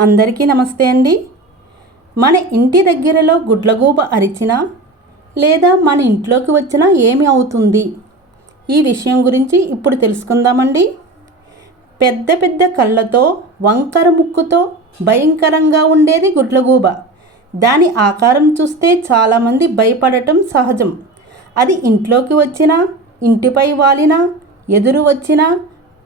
అందరికీ నమస్తే అండి. మన ఇంటి దగ్గరలో గుడ్లగూబ అరిచినా లేదా మన ఇంట్లోకి వచ్చినా ఏమి అవుతుంది? ఈ విషయం గురించి ఇప్పుడు తెలుసుకుందామండి. పెద్ద పెద్ద కళ్ళతో వంకర ముక్కుతో భయంకరంగా ఉండేది గుడ్లగూబ. దాని ఆకారం చూస్తే చాలామంది భయపడటం సహజం. అది ఇంట్లోకి వచ్చినా ఇంటిపై వాలినా ఎదురు వచ్చినా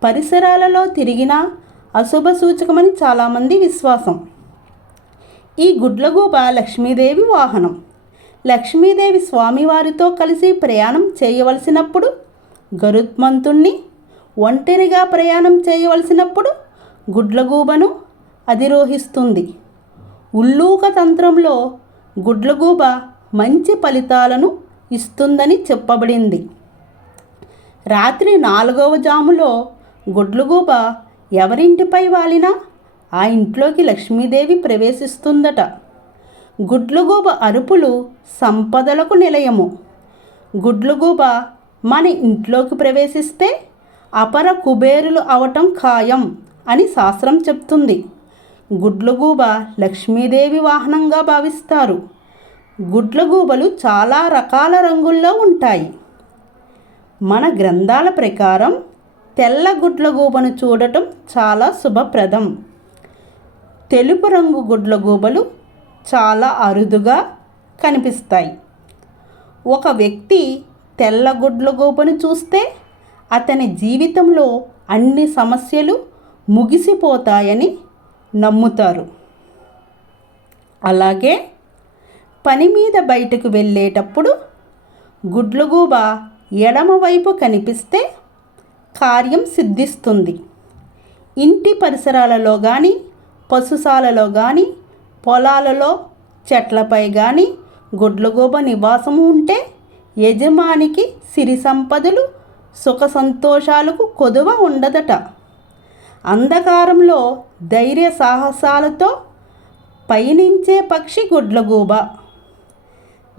పరిసరాలలో తిరిగినా అశుభ సూచకమని చాలామంది విశ్వాసం. ఈ గుడ్లగూబ లక్ష్మీదేవి వాహనం. లక్ష్మీదేవి స్వామివారితో కలిసి ప్రయాణం చేయవలసినప్పుడు గరుత్మంతుణ్ణి ఒంటరిగా ప్రయాణం చేయవలసినప్పుడు గుడ్లగూబను అధిరోహిస్తుంది. ఉల్లూక తంత్రంలో గుడ్లగూబ మంచి ఫలితాలను ఇస్తుందని చెప్పబడింది. రాత్రి నాలుగవ జాములో గుడ్లగూబ ఎవరింటిపై వాలినా ఆ ఇంట్లోకి లక్ష్మీదేవి ప్రవేశిస్తుందట. గుడ్లుగూబ అరుపులు సంపదలకు నిలయము. గుడ్లుగూబ మన ఇంట్లోకి ప్రవేశిస్తే అపర కుబేరులు అవటం ఖాయం అని శాస్త్రం చెప్తుంది. గుడ్లగూబ లక్ష్మీదేవి వాహనంగా భావిస్తారు. గుడ్లగూబలు చాలా రకాల రంగుల్లో ఉంటాయి. మన గ్రంథాల ప్రకారం తెల్ల గుడ్లగూబను చూడటం చాలా శుభప్రదం. తెలుపు రంగు గుడ్లగూబలు చాలా అరుదుగా కనిపిస్తాయి. ఒక వ్యక్తి తెల్ల గుడ్లగూబను చూస్తే అతని జీవితంలో అన్ని సమస్యలు ముగిసిపోతాయని నమ్ముతారు. అలాగే పని మీద బయటకు వెళ్ళేటప్పుడు గుడ్లగూబ ఎడమవైపు కనిపిస్తే కార్యం సిద్ధిస్తుంది. ఇంటి పరిసరాలలో కానీ పశుశాలలో కానీ పొలాలలో చెట్లపై కానీ గుడ్లగూబ నివాసం ఉంటే యజమానికి సిరి సంపదలు సుఖ సంతోషాలకు కొదువ ఉండదట. అంధకారంలో ధైర్య సాహసాలతో పయనించే పక్షి గుడ్లగూబ.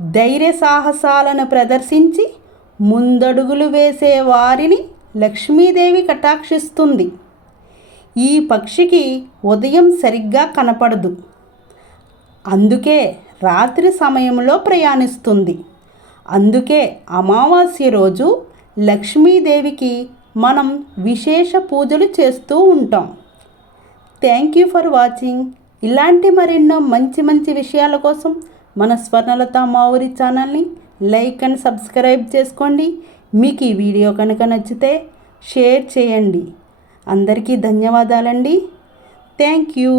ధైర్య సాహసాలను ప్రదర్శించి ముందడుగులు వేసే వారిని లక్ష్మీదేవి కటాక్షిస్తుంది. ఈ పక్షికి ఉదయం సరిగ్గా కనపడదు. అందుకే రాత్రి సమయంలో ప్రయాణిస్తుంది. అందుకే అమావాస్య రోజు లక్ష్మీదేవికి మనం విశేష పూజలు చేస్తూ ఉంటాం. Thank you for watching. ఇలాంటి మరెన్నో మంచి మంచి విషయాల కోసం మన స్వర్ణలత మావురి ఛానల్ని లైక్ అండ్ సబ్స్క్రైబ్ చేసుకోండి. మీకు ఈ వీడియో కనుక నచ్చితే షేర్ చేయండి. అందరికీ ధన్యవాదాలండి. Thank you.